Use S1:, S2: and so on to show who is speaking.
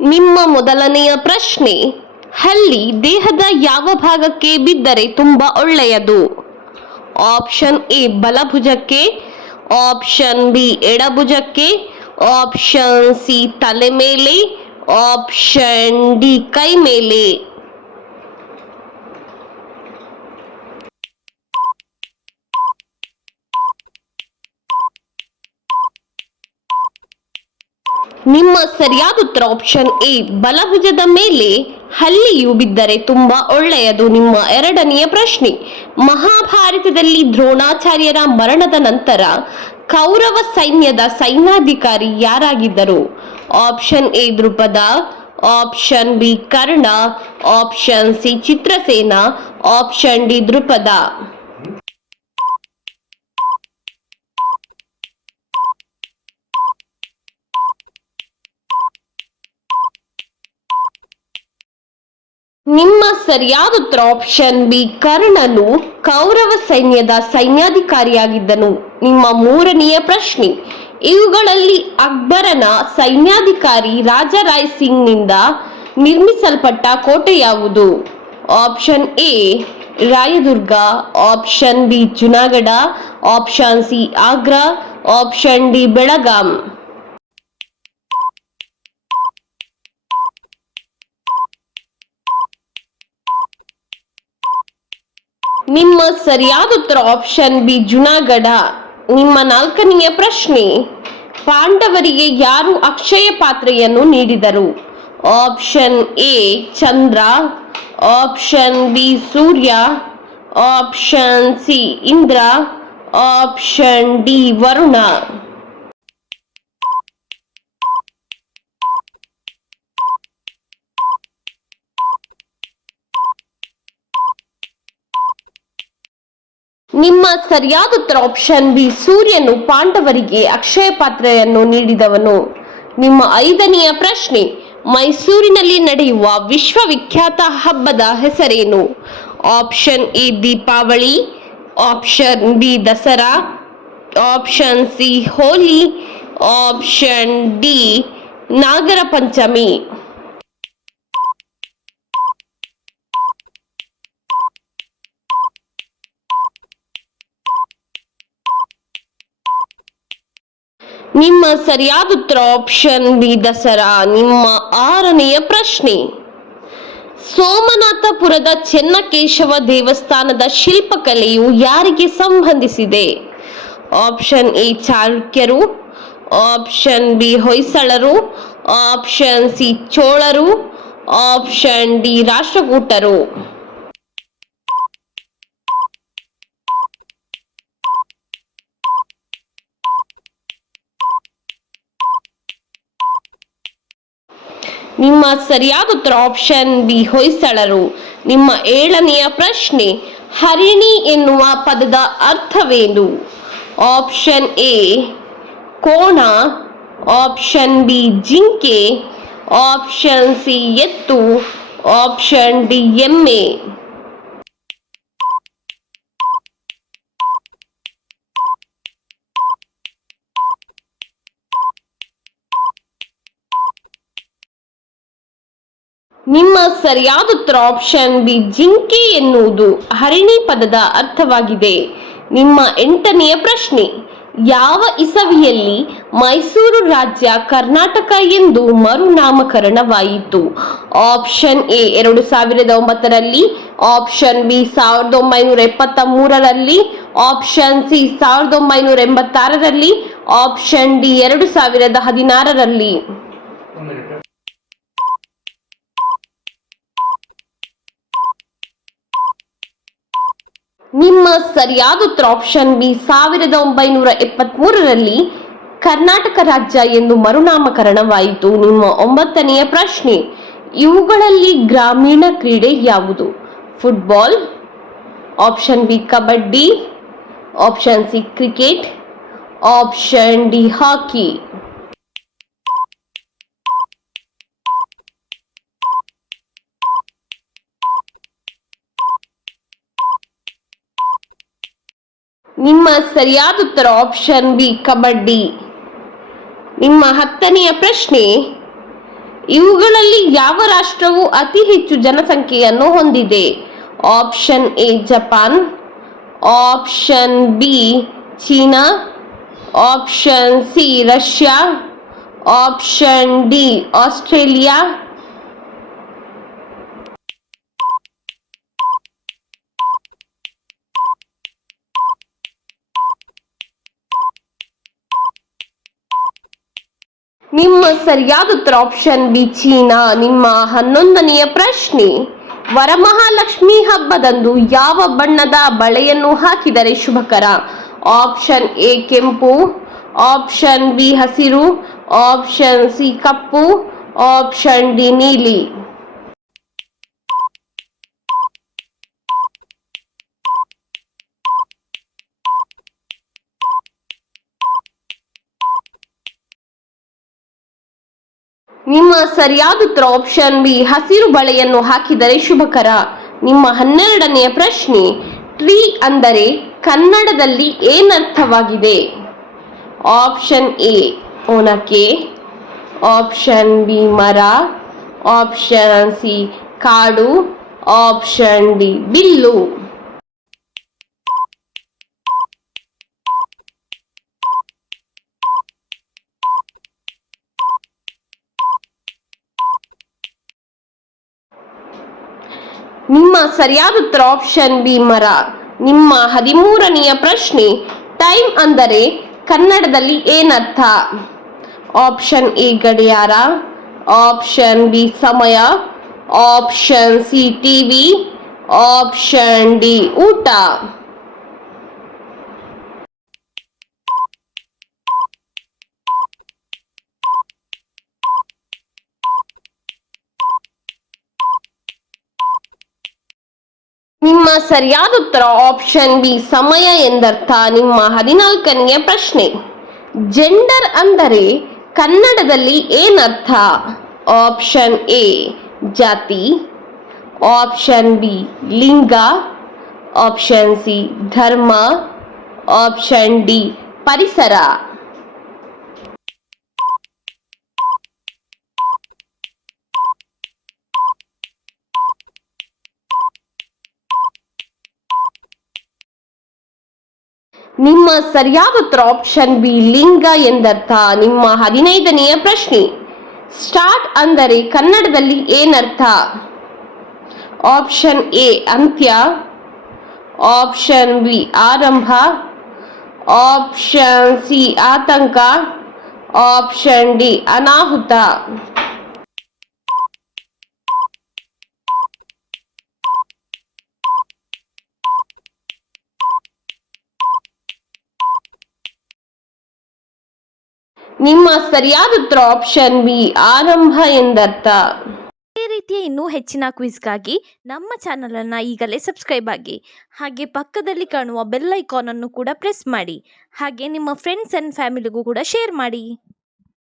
S1: ನಿಮ್ಮ ಮೊದಲನೆಯ ಪ್ರಶ್ನೆ, ಹಲ್ಲಿ ದೇಹದ ಯಾವ ಭಾಗಕ್ಕೆ ಬಿದ್ದರೆ ತುಂಬಾ ಒಳ್ಳೆಯದು? ಆಪ್ಷನ್ ಎ, ಬಲಭುಜಕ್ಕೆ, ಆಪ್ಷನ್ ಬಿ, ಎಡಭುಜಕ್ಕೆ, ಆಪ್ಷನ್ ಸಿ, ತಲೆ ಮೇಲೆ, ಆಪ್ಷನ್ ಡಿ, ಕೈ ಮೇಲೆ. ನಿಮ್ಮ ಸರಿಯಾದ ಉತ್ತರ ಆಪ್ಷನ್ ಎ ಬಲಭುಜದ ಮೇಲೆ ಹಲ್ಲಿಯು ಬಿದ್ದರೆ ತುಂಬಾ ಒಳ್ಳೆಯದು ನಿಮ್ಮ ಎರಡನೆಯ ಪ್ರಶ್ನೆ. ಮಹಾಭಾರತದಲ್ಲಿ ದ್ರೋಣಾಚಾರ್ಯರ ಮರಣದ ನಂತರ ಕೌರವ ಸೈನ್ಯದ ಸೈನ್ಯಾಧಿಕಾರಿ ಯಾರಾಗಿದ್ದರು? Option A Drupada option B Karna. Option C Chitrasena. Option D Drupada ನಿಮ್ಮ ಸರಿಯಾದ ಉತ್ತರ ಆಪ್ಷನ್ ಬಿ ಕರ್ಣನು ಕೌರವ ಸೈನ್ಯದ ಸೈನ್ಯಾಧಿಕಾರಿಯಾಗಿದ್ದನು. ನಿಮ್ಮ ಮೂರನೆಯ ಪ್ರಶ್ನೆ, ಇವುಗಳಲ್ಲಿ ಅಕ್ಬರನ ಸೈನ್ಯಾಧಿಕಾರಿ ರಾಜರಾಯ್ ಸಿಂಗ್ನಿಂದ ನಿರ್ಮಿಸಲ್ಪಟ್ಟ ಕೋಟೆ ಯಾವುದು? Option A Rayadurga option B Junagadh option C Agra option D Belgaum. ನಿಮ್ಮ ಸರಿಯಾದ ಉತ್ತರ ಆಪ್ಷನ್ ಬಿ ಜುನಾಗಢ. ನಿಮ್ಮ ನಾಲ್ಕನೆಯ ಪ್ರಶ್ನೆ, ಪಾಂಡವರಿಗೆ ಯಾರು ಅಕ್ಷಯ ಪಾತ್ರೆಯನ್ನು ನೀಡಿದರು? Option A Chandra. Option B Surya. Option C Indra. Option D Varuna. ನಿಮ್ಮ ಸರಿಯಾದ ಉತ್ತರ ಆಪ್ಷನ್ ಬಿ ಸೂರ್ಯನು ಪಾಂಡವರಿಗೆ ಅಕ್ಷಯ ಪಾತ್ರೆಯನ್ನು ನೀಡಿದವನು. ನಿಮ್ಮ ಐದನೆಯ ಪ್ರಶ್ನೆ, ಮೈಸೂರಿನಲ್ಲಿ ನಡೆಯುವ ವಿಶ್ವವಿಖ್ಯಾತ ಹಬ್ಬದ ಹೆಸರೇನು? Option A Deepavali option B Dasara option C Holi option D Nagara Panchami. ನಿಮ್ಮ ಸರಿಯಾದ ಉತ್ತರ ಆಪ್ಷನ್ ಬಿ, ದಸರಾ. ನಿಮ್ಮ ಆರನೆಯ ಪ್ರಶ್ನೆ. ಸೋಮನಾಥಪುರದ ಚೆನ್ನಕೇಶವ ದೇವಸ್ಥಾನದ ಶಿಲ್ಪಕಲೆಯು ಯಾರಿಗೆ ಸಂಬಂಧಿಸಿದೆ? ಆಪ್ಷನ್ ಎ ಚಾಲುಕ್ಯರು ಆಪ್ಷನ್ ಬಿ, ಹೊಯ್ಸಳರು. ಆಪ್ಷನ್ ಸಿ, ಚೋಳರು. ಆಪ್ಷನ್ ಡಿ, ರಾಷ್ಟ್ರಕೂಟರು. ನಿಮ್ಮ ಸರಿಯಾದ ಉತ್ತರ ಆಪ್ಷನ್ ಬಿ ಹೊಯ್ಸಳರು. ನಿಮ್ಮ ಏಳನೆಯ ಪ್ರಶ್ನೆ, ಹರಿಣಿ ಎನ್ನುವ ಪದದ ಅರ್ಥವೇನು? ಆಪ್ಷನ್ ಎ ಕೋಣ. ಆಪ್ಷನ್ ಬಿ ಜಿಂಕೆ. ಆಪ್ಷನ್ ಸಿ ಎತ್ತು. ಆಪ್ಷನ್ ಡಿ ಎಮ್ಮೆ. ನಿಮ್ಮ ಸರಿಯಾದ ಉತ್ತರ ಆಪ್ಷನ್ ಬಿ ಜಿಂಕೆ ಎನ್ನುವುದು ಹರಿಣಿ ಪದದ ಅರ್ಥವಾಗಿದೆ. ನಿಮ್ಮ ಎಂಟನೆಯ ಪ್ರಶ್ನೆ, ಯಾವ ಇಸವಿಯಲ್ಲಿ ಮೈಸೂರು ರಾಜ್ಯ ಕರ್ನಾಟಕ ಎಂದು ಮರುನಾಮಕರಣವಾಯಿತು? ಆಪ್ಷನ್ ಎ ಎರಡು ಸಾವಿರದ ಒಂಬತ್ತರಲ್ಲಿ. ಆಪ್ಷನ್ ಬಿ ಸಾವಿರದ ಒಂಬೈನೂರ ಎಪ್ಪತ್ತ ಮೂರರಲ್ಲಿ ಆಪ್ಷನ್ ಸಿ ಸಾವಿರದ ಒಂಬೈನೂರ ಎಂಬತ್ತಾರರಲ್ಲಿ. ಆಪ್ಷನ್ ಡಿ ಎರಡು ಸಾವಿರದ ಹದಿನಾರರಲ್ಲಿ. ನಿಮ್ಮ ಸರಿಯಾದ ಉತ್ತರ ಆಪ್ಷನ್ ಬಿ ಸಾವಿರದ ಒಂಬೈನೂರ ಎಪ್ಪತ್ಮೂರರಲ್ಲಿ ಕರ್ನಾಟಕ ರಾಜ್ಯ ಎಂದು ಮರುನಾಮಕರಣವಾಯಿತು. ನಿಮ್ಮ ಒಂಬತ್ತನೆಯ ಪ್ರಶ್ನೆ, ಇವುಗಳಲ್ಲಿ ಗ್ರಾಮೀಣ ಕ್ರೀಡೆ ಯಾವುದು? Football option B kabaddi option C cricket option D hockey ನಿಮ್ಮ ಸರಿಯಾದ ಉತ್ತರ ಆಪ್ಷನ್ ಬಿ ಕಬಡ್ಡಿ. ನಿಮ್ಮ ಹತ್ತನೆಯ ಪ್ರಶ್ನೆ, ಇವುಗಳಲ್ಲಿ ಯಾವ ರಾಷ್ಟ್ರವು ಅತಿ ಹೆಚ್ಚು ಜನಸಂಖ್ಯೆಯನ್ನು ಹೊಂದಿದೆ? Option A Japan option B China option C Russia option D Australia ನಿಮ್ಮ ಸರಿಯಾದ ಉತ್ತರ ಆಪ್ಷನ್ ಬಿ, ಚೀನಾ, ನಿಮ್ಮ ಹನ್ನೊಂದನೆಯ ಪ್ರಶ್ನೆ. ವರಮಹಾಲಕ್ಷ್ಮಿ ಹಬ್ಬದಂದು ಯಾವ ಬಣ್ಣದ ಬಳೆಯನ್ನು ಹಾಕಿದರೆ ಶುಭಕರ? ಆಪ್ಷನ್ ಎ, ಕೆಂಪು ಆಪ್ಷನ್ ಬಿ, ಹಸಿರು ಆಪ್ಷನ್ ಸಿ, ಕಪ್ಪು ಆಪ್ಷನ್ ಡಿ, ನೀಲಿ. ನಿಮ್ಮ ಸರಿಯಾದ ಉತ್ತರ ಆಪ್ಷನ್ ಬಿ ಹಸಿರು ಬಳೆಯನ್ನು ಹಾಕಿದರೆ ಶುಭಕರ. ನಿಮ್ಮ ಹನ್ನೆರಡನೆಯ ಪ್ರಶ್ನೆ ಟ್ರೀ ಅಂದರೆ ಕನ್ನಡದಲ್ಲಿ ಏನರ್ಥವಾಗಿದೆ? ಆಪ್ಷನ್ ಎ ಒನಕೆ. ಆಪ್ಷನ್ ಬಿ ಮರ. ಆಪ್ಷನ್ ಸಿ ಕಾಡು. ಆಪ್ಷನ್ ಡಿ ಬಿಲ್ಲು. ನಿಮ್ಮ ಸರಿಯಾದ ಉತ್ತರ ಆಪ್ಷನ್ ಬಿ ಮರ. ನಿಮ್ಮ ಹದಿಮೂರನೆಯ ಪ್ರಶ್ನೆ ಟೈಮ್ ಅಂದರೆ ಕನ್ನಡದಲ್ಲಿ ಏನರ್ಥ? ಆಪ್ಷನ್ ಎ ಗಡಿಯಾರ. ಆಪ್ಷನ್ ಬಿ ಸಮಯ. Option C TV option D ಊಟ ನಿಮ್ಮ ಸರಿಯಾದ ಉತ್ತರ ಆಪ್ಷನ್ ಬಿ ಸಮಯ ಎಂದರ್ಥ. ನಿಮ್ಮ ಹದಿನಾಲ್ಕನೆಯ ಪ್ರಶ್ನೆ. ಜೆಂಡರ್ ಅಂದರೆ ಕನ್ನಡದಲ್ಲಿ ಏನರ್ಥ? ಆಪ್ಷನ್ ಎ ಜಾತಿ. ಆಪ್ಷನ್ ಬಿ ಲಿಂಗ. ಆಪ್ಷನ್ ಸಿ ಧರ್ಮ. ಆಪ್ಷನ್ ಡಿ ಪರಿಸರ. ನಿಮ್ಮ ಸರಿಯಾದ ಉತ್ತರ ಆಪ್ಷನ್ ಬಿ ಲಿಂಗ ಎಂದರ್ಥ. ನಿಮ್ಮ ಹದಿನೈದನೆಯ ಪ್ರಶ್ನೆ. ಸ್ಟಾರ್ಟ್ ಅಂದರೆ ಕನ್ನಡದಲ್ಲಿ ಏನರ್ಥ? ಆಪ್ಷನ್ ಎ ಅಂತ್ಯ. ಆಪ್ಷನ್ ಬಿ ಆರಂಭ. ಆಪ್ಷನ್ ಸಿ ಆತಂಕ. ಆಪ್ಷನ್ ಡಿ ಅನಾಹುತ. ನಿಮ್ಮ ಸರಿಯಾದ ಉತ್ತರ ಆಪ್ಷನ್ ಬಿ ಆರಂಭ ಎಂದರ್ಥ.
S2: ಇದೇ ರೀತಿಯ ಇನ್ನೂ ಹೆಚ್ಚಿನ ಕ್ವಿಜ್ಗಾಗಿ ನಮ್ಮ ಚಾನಲನ್ನು ಈಗಲೇ ಸಬ್ಸ್ಕ್ರೈಬ್ ಆಗಿ, ಹಾಗೆ ಪಕ್ಕದಲ್ಲಿ ಕಾಣುವ ಬೆಲ್ ಐಕಾನನ್ನು ಕೂಡ ಪ್ರೆಸ್ ಮಾಡಿ, ಹಾಗೆ ನಿಮ್ಮ ಫ್ರೆಂಡ್ಸ್ ಅಂಡ್ ಫ್ಯಾಮಿಲಿಗೂ ಕೂಡ ಶೇರ್ ಮಾಡಿ.